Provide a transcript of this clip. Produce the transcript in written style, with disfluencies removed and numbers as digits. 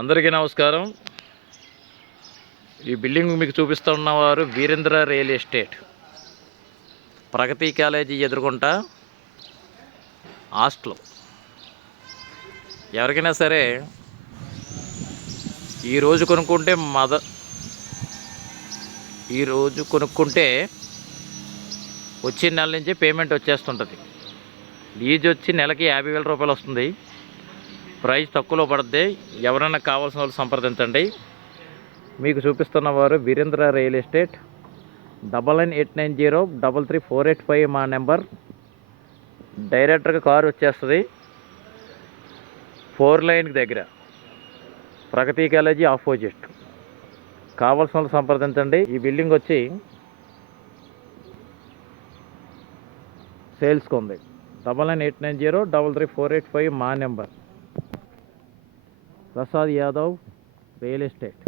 అందరికీ నమస్కారం. ఈ బిల్డింగ్ మీకు చూపిస్తున్నవారు వీరేంద్ర రియల్ ఎస్టేట్, ప్రగతి కాలేజీ ఎదుర్కొంటా హాస్టల్. ఎవరికైనా సరే ఈరోజు కొనుక్కుంటే వచ్చే నెల నుంచి పేమెంట్ వచ్చేస్తుంటుంది. లీజ్ వచ్చి నెలకి 50,000 రూపాయలు వస్తుంది. ప్రైస్ తక్కువలో పడుద్ది. ఎవరైనా కావాల్సిన వాళ్ళు సంప్రదించండి. మీకు చూపిస్తున్న వారు వీరేంద్ర రియల్ ఎస్టేట్. 9989033485 మా నెంబర్. డైరెక్టర్గా కారు వచ్చేస్తుంది. 4 లైన్కి దగ్గర, ప్రగతి కాలేజీ ఆపోజిట్. కావాల్సిన వాళ్ళు సంప్రదించండి. ఈ బిల్డింగ్ వచ్చి సేల్స్కి ఉంది. 9989033485 మా number. Prasad Yadav real estate.